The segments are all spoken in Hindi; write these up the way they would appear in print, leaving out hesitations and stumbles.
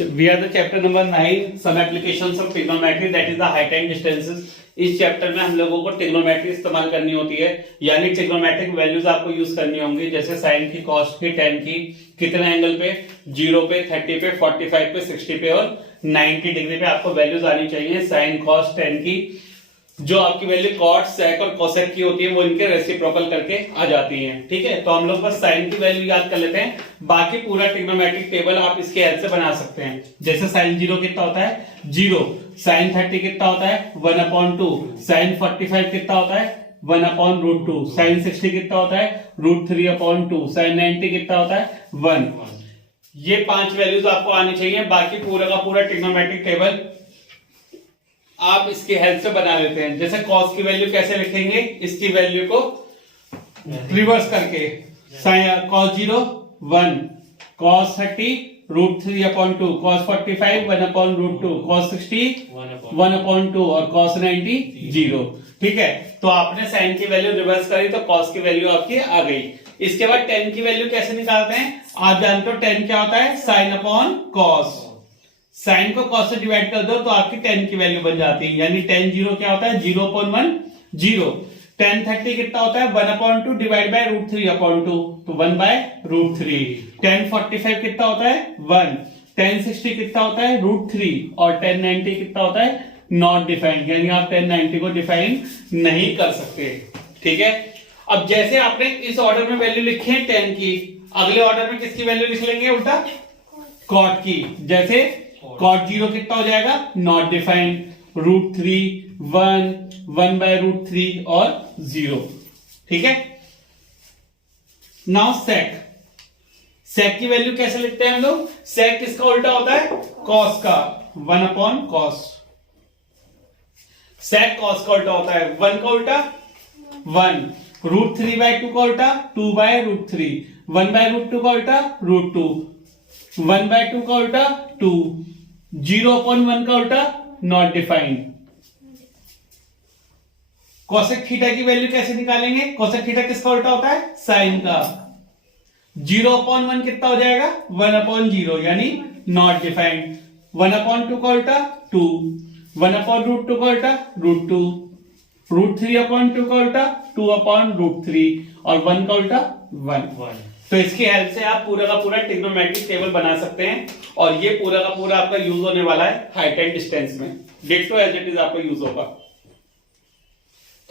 We are the chapter number 9, some applications of trigonometry, that is the height and distances. इस चैप्टर में हम लोगों को ट्रिग्नोमेट्री इस्तेमाल करनी होती है, यानी ट्रिग्नोमेट्रिक वैल्यूज आपको यूज करनी होंगी, जैसे साइन की, कॉस की, टेन की, कितने एंगल पे, 0 पे, 30 पे, 45 पे, 60 पे और 90 डिग्री पे आपको वैल्यूज आनी चाहिए। साइन, कॉस, टेन की जो आपकी वैल्यू कॉट, सेक और कोसेक की होती है वो इनके रेसिप्रोकल करके आ जाती हैं। ठीक है, तो हम लोग बस साइन की वैल्यू याद कर लेते हैं, बाकी पूरा ट्रिग्नोमेट्रिक टेबल आप इसके हेल्प से बना सकते हैं। जैसे साइन 0 कितना होता है 0, साइन 30 कितना होता है 1/2, साइन 45 कितना होता है 1/√2, साइन 60 कितना होता है √3/2, साइन 90 कितना होता है 1। ये 5 वैल्यूज आपको आनी चाहिए, बाकी पूरा का पूरा ट्रिग्नोमेट्रिक टेबल आप इसकी हेल्प से बना लेते हैं। जैसे cos की वैल्यू कैसे लिखेंगे, इसकी वैल्यू को रिवर्स करके, cos 0 1, cos 30 √3/2, cos 45 1/√2, cos 60 1/2 और cos 90 0। ठीक है, तो आपने साइन की वैल्यू रिवर्स करी तो cos की वैल्यू आपकी आ गई। इसके बाद टेन की वैल्यू कैसे निकालते हैं, आप जानते हो टेन क्या होता है, साइन अपॉन कॉस। साइन को कॉस से डिवाइड कर दो तो आपकी टेन की वैल्यू बन जाती है, यानी टेन 0 क्या होता है 0/1 0। टेन 30 कितना होता है 1/2 डिवाइड बाय √3/2, तो 1/√3। टेन 45 कितना होता है 1, टेन 60 कितना होता है √3 और टेन 90 कितना होता है नॉट डिफाइंड, यानी आप टेन 90 को डिफाइन नहीं कर सकते। ठीक है, अब जैसे आपने इस ऑर्डर में वैल्यू लिखी है टेन की, अगले ऑर्डर में किसकी वैल्यू लिख लेंगे उल्टा, कॉट की। जैसे कॉट 0 कितना हो जाएगा नॉट डिफाइंड, √3 1, 1/√3 और 0। ठीक है, नाउ सेक। सेक की वैल्यू कैसे लिखते हैं हम लोग, सेक किसका उल्टा होता है कॉस का, 1/cos। सेक कॉस का उल्टा होता है, 1 का उल्टा 1, √3/2 का उल्टा 2/√3, 1/√2 का उल्टा √2, 1/2 का उल्टा 2, 0/1 का उल्टा नॉट डिफाइंड। कोसेक थीटा की वैल्यू कैसे निकालेंगे, कोसेक थीटा किसका उल्टा होता है साइन का, 0/1 कितना हो जाएगा 1/0, यानी नॉट डिफाइंड। 1/2 का उल्टा 2, 1/√2 का उल्टा √2, √3/2 का उल्टा 2/√3 और 1 का उल्टा 1। तो इसकी हेल्प से आप पूरा का पूरा ट्रिग्नोमेट्रिक टेबल बना सकते हैं, और ये पूरा का पूरा आपका यूज होने वाला है हाइट एंड डिस्टेंस में। डिट्टो एज इट इज आपका यूज होगा।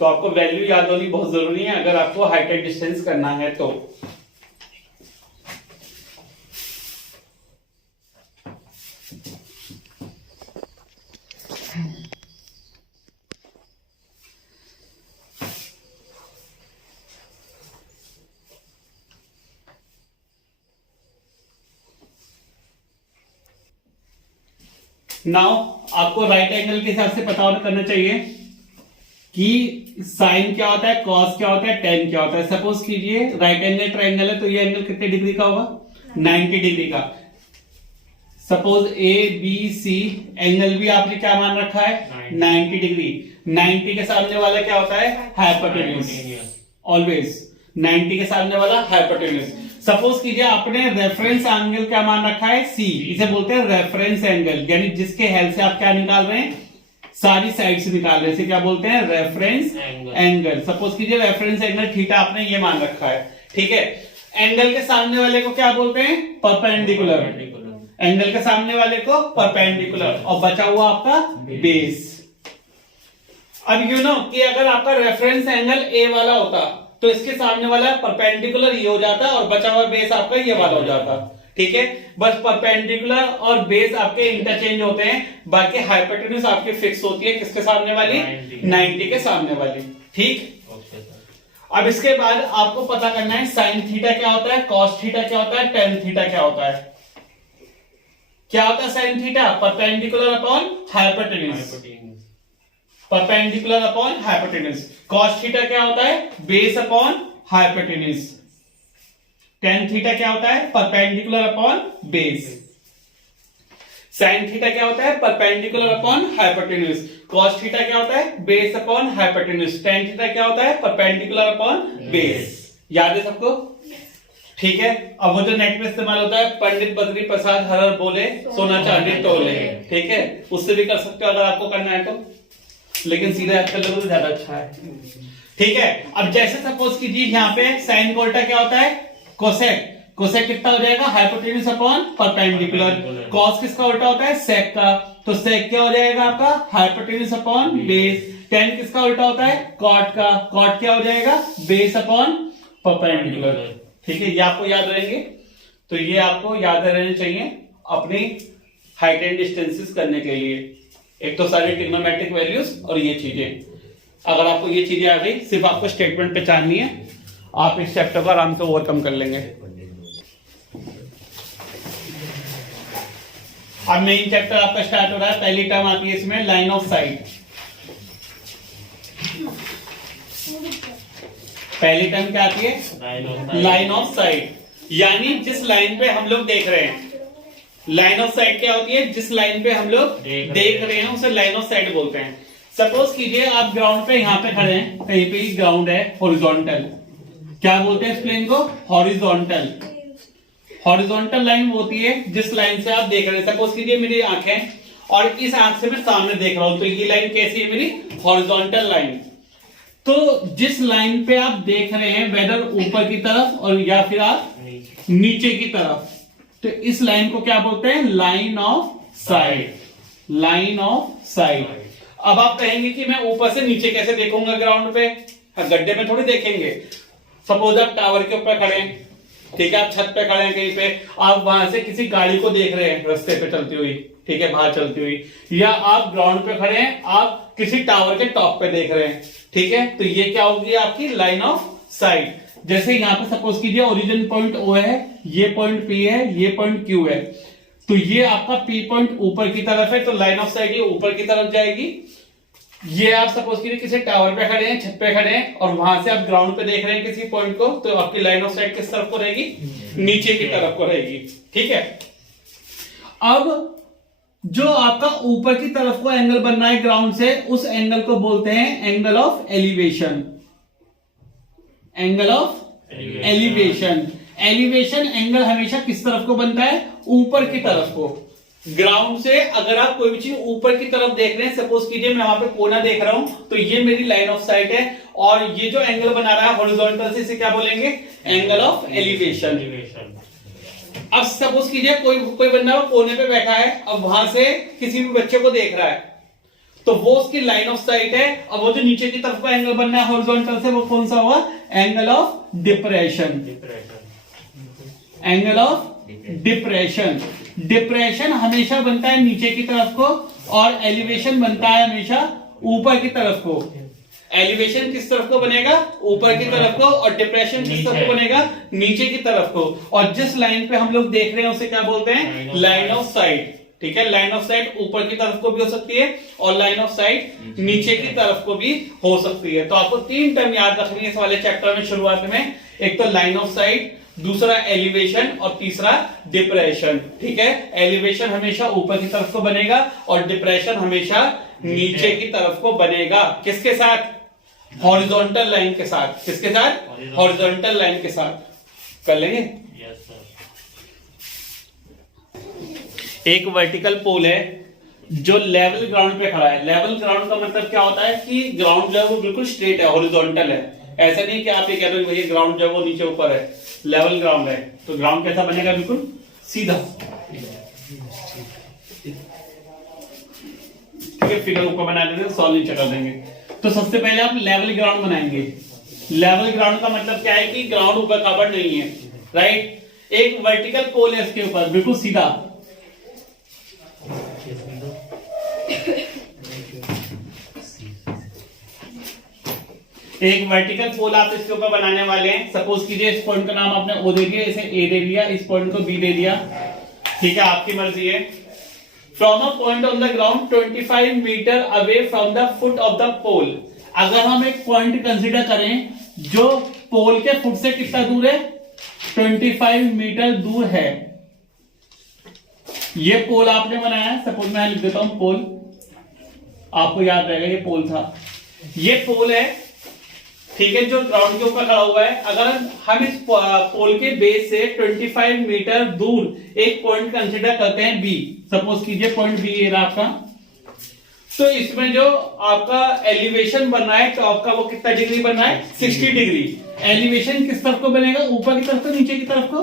तो आपको वैल्यू याद होनी बहुत जरूरी है अगर आपको हाइट एंड डिस्टेंस करना है तो। नाउ आपको राइट एंगल के हिसाब से पता करना चाहिए कि साइन क्या होता है, कॉस क्या होता है, टेन क्या होता है। सपोज कीजिए राइट एंगल ट्राइंगल है, तो ये एंगल कितने डिग्री का होगा 90 डिग्री का। Suppose A B C angle भी आपने क्या मान रखा है 90 डिग्री। 90 के सामने वाला क्या होता है हाइपोटेन्यूज, ऑलवेज 90 के सामने वाला हाइपोटेन्यूज। सपोज कीजिए आपने रेफरेंस एंगल क्या मान रखा है सी, इसे बोलते हैं रेफरेंस एंगल, यानी जिसके हेल्प से आप क्या निकाल रहे हैं सारी साइड से निकाल रहे हैं, इसे क्या बोलते हैं रेफरेंस एंगल। सपोज कीजिए रेफरेंस एंगल थीटा आपने ये मान रखा है। ठीक है, एंगल के सामने वाले को क्या बोलते हैं परपेंडिकुलर, एंगल के सामने वाले को परपेंडिकुलर, और बचा हुआ आपका बेस। अब यू नो कि अगर आपका रेफरेंस एंगल ए वाला होता तो इसके सामने वाला परपेंडिकुलर ये हो जाता और बचा हुआ बेस आपका ये वाला हो जाता। ठीक है, बस परपेंडिकुलर और बेस आपके इंटरचेंज होते हैं, बाकी हाइपोटेन्यूज आपकी फिक्स होती है किसके सामने वाली 90 के सामने वाली। ठीक, अब इसके बाद आपको पता करना है साइन थीटा क्या होता है, कॉस थीटा क्या होता है, टेन थीटा क्या होता है। क्या होता है sine theta, perpendicular upon hypotenuse, perpendicular upon hypotenuse. Cos theta क्या होता है base upon hypotenuse. Tan theta क्या होता है perpendicular upon base. Sine theta क्या होता है perpendicular upon hypotenuse. Cos theta क्या होता है base upon hypotenuse. Tan theta क्या होता है परपेंडिकुलर अपॉन बेस। याद है सबको। ठीक है। अब वो जो नेट में इस्तेमाल होता है, पंडित बद्री प्रसाद हर बोले सोना चांदी तोले, ठीक है, उससे भी कर सकते हो अगर आपको करना है तो, लेकिन सीधे याद कर लोगे तो ज्यादा अच्छा है, ठीक है। अब जैसे सपोज कीजिए यहाँ पे साइन का उल्टा क्या होता है, कोसेक। कोसेक कितना हो जाएगा, हाइपोटेन्यूज अपॉन परपेंडिकुलर। कॉस किसका उल्टा होता है, सेक का, तो सेक क्या हो जाएगा आपका, हाइपोटेन्यूज अपॉन बेस। टेन किसका उल्टा होता है, कॉट का, कॉट क्या हो जाएगा, बेस अपॉन परपेंडिकुलर, ठीक है। ये आपको याद रहेंगे, तो ये आपको याद रहने चाहिए अपनी हाइट एंड डिस्टेंसेस करने के लिए। एक तो सारी ट्रिग्नोमेट्रिक वैल्यूज और ये चीजें। अगर आपको ये चीजें आ गई, सिर्फ आपको स्टेटमेंट पहचाननी है, आप इस चैप्टर को आराम से ओवरकम कर लेंगे। अब मेन चैप्टर आपका स्टार्ट हो रहा है। पहली टर्म आती है इसमें लाइन ऑफ साइट। पहली टर्म क्या आती है, लाइन ऑफ साइट, यानी जिस लाइन पे हम लोग देख रहे हैं। लाइन ऑफ साइट क्या होती है, जिस लाइन पे हम लोग देख रहे हैं उसे लाइन ऑफ साइट बोलते हैं। सपोज कीजिए आप ग्राउंड पे यहाँ पे खड़े हैं, कहीं पे ग्राउंड है हॉरिजॉन्टल, क्या बोलते हैं इस प्लेन को, हॉरिजॉन्टल। हॉरिजॉन्टल लाइन होती है जिस लाइन से आप देख रहे हैं। सपोज कीजिए मेरी आंखें और इस आंख से मैं सामने देख रहा हूं, तो ये लाइन कैसी है मेरी, हॉरिजॉन्टल लाइन। तो जिस लाइन पे आप देख रहे हैं, वेदर ऊपर की तरफ और या फिर आप नीचे की तरफ, तो इस लाइन को क्या बोलते हैं, line of site. Line of site. अब आप कहेंगे कि मैं ऊपर से नीचे कैसे देखूंगा ग्राउंड पे, गड्ढे में थोड़ी देखेंगे। सपोज आप टावर के ऊपर खड़े हैं, ठीक है, आप छत पे खड़े हैं कहीं पे, आप वहां से किसी गाड़ी को देख रहे हैं रास्ते पे चलती हुई, ठीक है, बाहर चलती हुई, या आप ग्राउंड पे खड़े हैं, आप किसी टावर के टॉप पे देख रहे हैं, ठीक है, तो ये क्या होगी आपकी लाइन ऑफ साइट। जैसे यहाँ पे सपोज कीजिए ओरिजिन पॉइंट O है, ये पॉइंट P है, ये पॉइंट Q है, तो ये आपका P पॉइंट ऊपर की तरफ है, तो लाइन ऑफ साइट ये ऊपर की तरफ जाएगी। ये आप सपोज कीजिए किसी टावर पे खड़े हैं, छत पे खड़े हैं, और वहां से आप ग्राउंड पे देख रहे हैं किसी पॉइंट को, तो आपकी लाइन ऑफ साइट किस तरफ को रहेगी, नीचे की तरफ को रहेगी, ठीक है। अब जो आपका ऊपर की तरफ को एंगल बन रहा है ग्राउंड से, उस एंगल को बोलते हैं angle of elevation. Angle of elevation. Elevation angle हमेशा किस तरफ को बनता है, ऊपर की तरफ को। ग्राउंड से अगर आप कोई भी चीज ऊपर की तरफ देख रहे हैं, सपोज कीजिए मैं वहां पे कोना देख रहा हूं, तो ये मेरी लाइन ऑफ साइट है, और ये जो एंगल बना रहा है हॉरिजॉन्टल से, इसे क्या बोलेंगे, एंगल ऑफ एलिवेशन। अब सपोज कीजिए कोई बंदा कोने पे बैठा है, अब वहां से किसी भी बच्चे को देख रहा है, तो वो उसकी लाइन ऑफ साइट है। अब वो जो नीचे की तरफ का एंगल बनना है हॉरिजॉन्टल से, वो कौन सा हुआ, angle of depression. Angle of depression. Depression हमेशा बनता है नीचे की तरफ को, और एलिवेशन बनता है हमेशा ऊपर की तरफ को। एलिवेशन किस तरफ को बनेगा, ऊपर की तरफ को, और डिप्रेशन किस तरफ को बनेगा, नीचे की तरफ को। और जिस लाइन पे हम लोग देख रहे हैं उसे क्या बोलते हैं, लाइन ऑफ साइट, ठीक है। लाइन ऑफ साइट ऊपर की तरफ को भी हो सकती है, और लाइन ऑफ साइट नीचे की तरफ को भी हो सकती है। तो आपको 3 टर्म याद रखनी है इस वाले चैप्टर में शुरुआत में। एक तो लाइन ऑफ साइट, दूसरा एलिवेशन, और तीसरा डिप्रेशन, ठीक है। एलिवेशन हमेशा ऊपर की तरफ को बनेगा, और डिप्रेशन हमेशा नीचे की तरफ को बनेगा। किसके साथ, हॉरिजॉन्टल लाइन के साथ। किसके साथ, हॉरिजॉन्टल लाइन के साथ। कर लेंगे। एक वर्टिकल पोल है जो लेवल ग्राउंड पे खड़ा है। लेवल ग्राउंड का मतलब क्या होता है कि ग्राउंड जो है वो बिल्कुल स्ट्रेट है, हॉरिजॉन्टल है। ऐसा नहीं कि आप ये कह दो भैया ग्राउंड जो है वो नीचे ऊपर है, लेवल ग्राउंड है, तो ग्राउंड कैसा बनेगा, बिल्कुल सीधा, ठीक है। फिगर ऊपर बना देंगे, सॉल्व नीचे कर देंगे। तो सबसे पहले आप लेवल ग्राउंड बनाएंगे। लेवल ग्राउंड का मतलब क्या है कि ग्राउंड ऊपर कवर नहीं है, राइट। एक वर्टिकल पोल है इसके ऊपर, बिल्कुल सीधा। एक वर्टिकल पोल आप इसके ऊपर बनाने वाले हैं। सपोज कीजिए इस पॉइंट का नाम आपने O दे दिया, इसे A दे दिया, इस पॉइंट को B दे दिया, ठीक है, आपकी मर्जी है। From a point on the ground 25 metre away from the foot of the pole. अगर हम एक पॉइंट कंसीडर करें जो पोल के फुट से कितना दूर है, 25 मीटर दूर है। ये पोल आपने बनाया है, सपोज मैं लिख देता हूं पोल, आपको याद रहेगा ये पोल था। ये पोल है, ठीक है, जो ग्राउंड के ऊपर खड़ा हुआ है, अगर हम इस पोल के बेस से 25 मीटर दूर एक पॉइंट कंसीडर करते हैं बी, सपोज कीजिए पॉइंट बी ये रहा आपका, तो इसमें जो आपका एलिवेशन बन रहा है टॉप का वो कितना डिग्री बन रहा है 60 डिग्री। एलिवेशन किस तरफ को बनेगा, ऊपर की तरफ को, नीचे की तरफ को,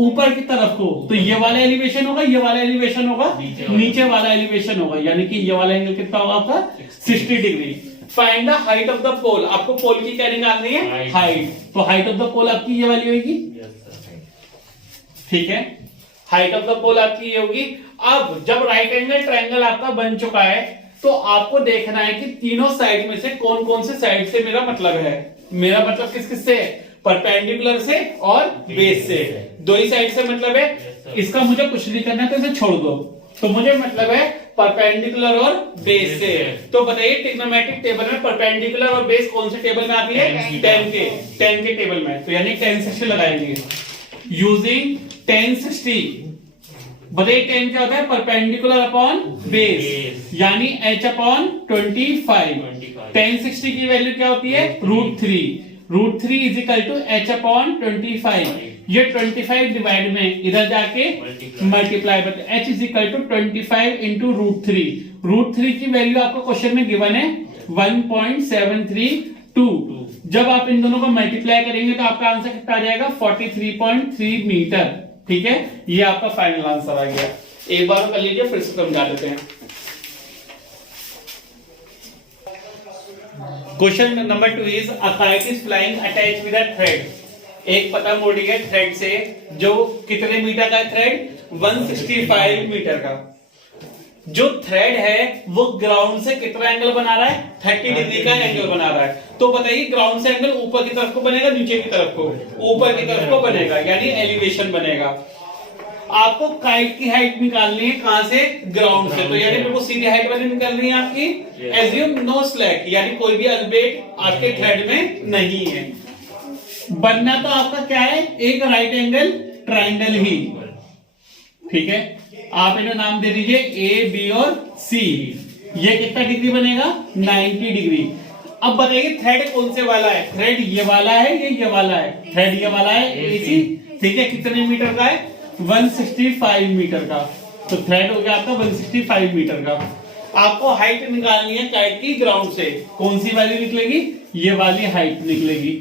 ऊपर की तरफ को, तो ये वाला एलिवेशन होगा, ये वाला एलिवेशन होगा, नीचे वाला एलिवेशन होगा, यानी कि ये वाला एंगल कितना होगा आपका 60 degree. Find the height of the pole, आपको पोल की क्या निकालनी है, हाइट। तो हाइट ऑफ द पोल आपकी ये वाली होगी, ठीक है, हाइट ऑफ द पोल आपकी ये होगी। अब जब राइट एंगल ट्रायंगल आपका बन चुका है तो आपको देखना है कि तीनों साइड में से कौन कौन से साइड से मेरा मतलब है, मेरा मतलब किस किस से है, परपेंडिकुलर से और बेस से, दो ही साइड से मतलब है। इसका मुझे कुछ नहीं करना तो इसे छोड़ दो, तो मुझे मतलब है परपेंडिकुलर और बेस से। तो बताइए ट्रिग्नोमेट्रिक टेबल में परपेंडिकुलर और बेस कौन से टेबल में आती है, 10 के टेबल में, तो यानी 1060 लगाएंगे यूजिंग 1060। बताइए 10 क्या होता है, परपेंडिकुलर अपॉन बेस, यानी h अपॉन 25। 1060 की वैल्यू क्या होती है, √3 is equal to h upon 25। ये 25 डिवाइड में इधर जाके multiply, but h is equal to 25 into √3 की वैल्यू आपको क्वेश्चन में गिवन है 1.732। जब आप इन दोनों को मल्टीप्लाई करेंगे तो आपका आंसर कितना आ जाएगा 43.3 मीटर। ठीक है, ये आपका फाइनल आंसर आ गया। एक बार कर लीजिए, फिर से समझा देते हैं। Question number 2 is a kite is flying attach with a thread. एक पतंग उड़ी है थ्रेड से, जो कितने मीटर का है थ्रेड, 165 मीटर का। जो थ्रेड है वो ग्राउंड से कितना एंगल बना रहा है, 30 डिग्री का एंगल बना रहा है। तो बताइए ग्राउंड से एंगल ऊपर की तरफ को बनेगा, नीचे की तरफ को, ऊपर की तरफ को बनेगा, यानी एलिवेशन बनेगा। आपको काइट की हाइट निकालनी है कहां से, ग्राउंड से, तो यानी बिल्कुल सीधी हाइट वाली निकालनी है आपकी। एज्यूम नो स्लैक, यानी कोई भी अल्बेट आपके थ्रेड में नहीं है। बनना तो आपका क्या है, एक राइट एंगल ट्राइंगल ही। ठीक है, आप इन्हें नाम दे दीजिए ए, बी और सी। ये कितना डिग्री बनेगा, 90 डिग्री। अब बताइए थ्रेड कौन से वाला है, थ्रेड ये वाला है, ये वाला है, थ्रेड ये वाला है एसी। ठीक है, कितने मीटर का है, 165 मीटर का। तो थ्रेड हो गया आपका 165 मीटर का। आपको हाइट निकालनी है काइट की ग्राउंड से, कौन सी वाली निकलेगी, ये वाली हाइट निकलेगी।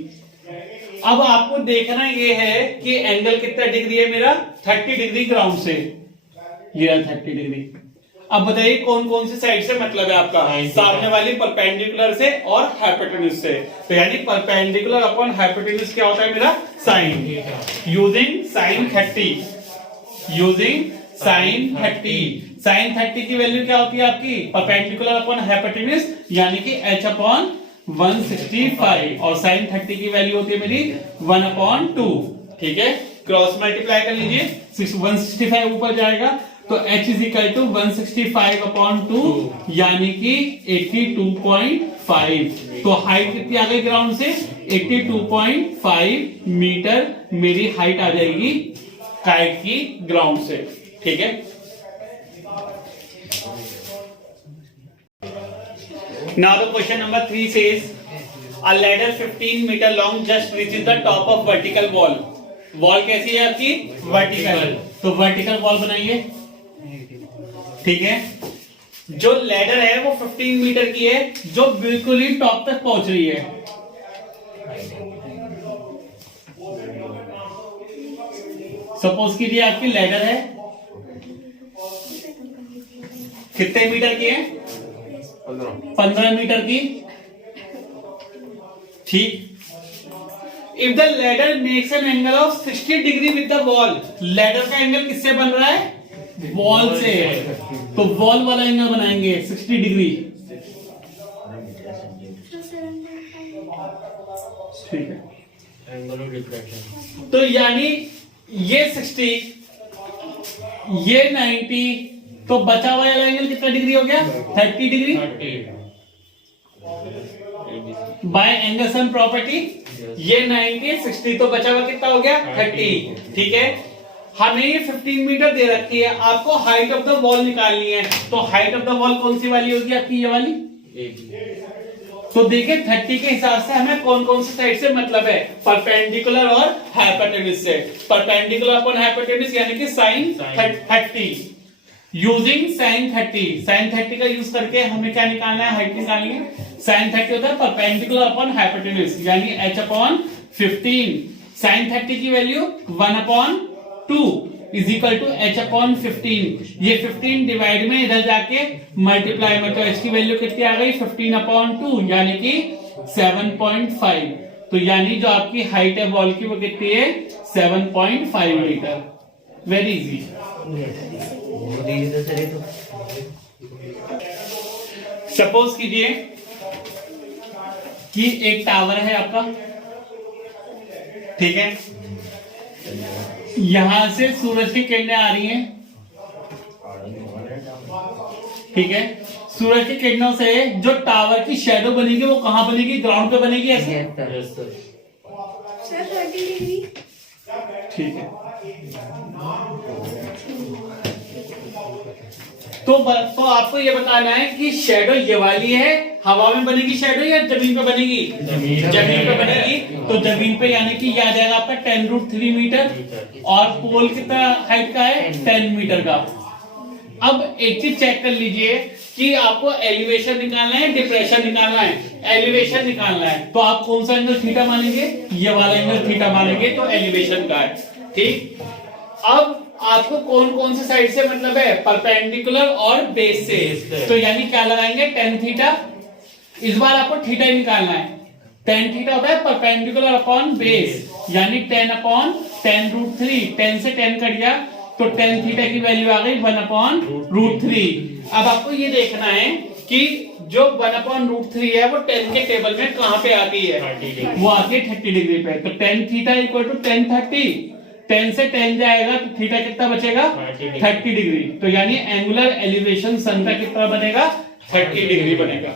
अब आपको देखना ये है कि एंगल कितना डिग्री है मेरा, 30 डिग्री ग्राउंड से, ये 30 डिग्री। अब बताइए कौन कौन से साइड से मतलब है आपका, सामने वाली परपेंडिकुलर से और हाइपोटेन्यूज से। तो यानी परपेंडिकुलर अपॉन हाइपोटेन्यूज क्या होता है मेरा, sine. Using sine 30, using sine 30। Sine 30 की वैल्यू क्या होती है आपकी, परपेंडिकुलर अपॉन हाइपोटेन्यूज, यानी कि h अपॉन 165, और साइन 30 की वैल्यू होती है मेरी 1/2। ठीक है, क्रॉस मल्टीप्लाई कर लीजिए, 165 ऊपर जाएगा तो h इज इक्वल टू 165/2, यानी कि 82.5। तो हाइट कितनी आ गई ग्राउंड से, 82.5 मीटर मेरी हाइट आ जाएगी काइट की ग्राउंड से। ठीक है, now the question number 3 says a ladder 15 metre long just reaches the top of vertical wall. Wall कैसी है आपकी, वर्टिकल, तो वर्टिकल वॉल बनाइए। ठीक है, जो लैडर है वो 15 मीटर की है, जो बिल्कुल ही टॉप तक पहुंच रही है। सपोज कीजिए आपकी लैडर है, कितने मीटर की है, 15 मीटर की। ठीक, if the ladder makes an angle of 60 degree with the wall, ladder का एंगल किससे बन रहा है, वॉल से, तो वॉल वाला एंगल बनाएंगे 60 डिग्री। ठीक है, तो यानी ये 60, ये 90, तो बचा हुआ वाला एंगल कितना डिग्री हो गया, 30 डिग्री। बाय एंगलसन प्रॉपर्टी ये 90, 60, तो बचा हुआ कितना हो गया, 30। ठीक है, हमें ये 15 मीटर दे रखी है, आपको हाइट ऑफ द वॉल निकालनी है। तो हाइट ऑफ द वॉल कौन सी वाली होगी आपकी, ये वाली। तो देखिए 30 के हिसाब से हमें कौन कौन सी साइड से मतलब है, परपेंडिकुलर और हाइपोटेन्यूज से। परपेंडिकुलर अपॉन हाइपोटेन्यूज यानी कि साइन 30, यूजिंग साइन 30 का यूज करके हमें क्या निकालना है, हाइट निकालनी है। साइन 30 होता है परपेंडिकुलर अपॉन हाइपोटेन्यूज यानी h अपॉन 15। साइन 30 की value 1/2 is equal to h upon 15। ये 15 डिवाइड में इधर जाके मल्टीप्लाई में, तो h की वैल्यू कितनी आ गई 15/2 यानी कि 7.5। तो यानी जो आपकी हाइट है वॉल की वो कितनी है 7.5 मीटर। Very easy. सपोज कीजिए कि एक टावर है आपका, ठीक है, यहां से सूरज की किरणें आ रही हैं, ठीक है। सूरज की किरणों से जो टावर की शेडो बनेगी वो कहां बनेगी, ग्राउंड पे बनेगी ऐसे, ठीक है। तो आपको ये बताना है कि शेडो ये वाली है, हवा में बनेगी शेडो या जमीन पे बनेगी, जमीन पे बनेगी। तो जमीन पे यानी कि याद आएगा आपका 10√3 मीटर, और पोल कितना हाइट का है 10 मीटर का। अब एक चीज चेक कर लीजिए कि आपको एलिवेशन निकालना है, डिप्रेशन निकालना है। एलिवेशन निकालना है तो आप कौन सा एंगल थीटा मानेंगे, ये वाला एंगल थीटा मानेंगे, तो एलिवेशन का है, ठीक। अब आपको कौन कौन से साइड से मतलब है, परपेंडिकुलर और बेस से, तो यानी क्या लगाएंगे tan थीटा। इस बार आपको थीटा ही निकालना है। tan थीटा होता है परपेंडिकुलर अपॉन बेस यानी 10/10√3। 10 से 10 कट गया तो tan थीटा की वैल्यू आ गई 1/√3। अब आपको ये देखना है कि जो 1/√3 है वो 10 के टेबल में कहां पे आती है, वो आती है 30 डिग्री पे। तो tan theta equal to tan 30, 10 से 10 जाएगा तो थीटा कितना बचेगा 30 डिग्री। तो यानी एंगुलर एलिवेशन सन का कितना बनेगा 30 डिग्री बनेगा।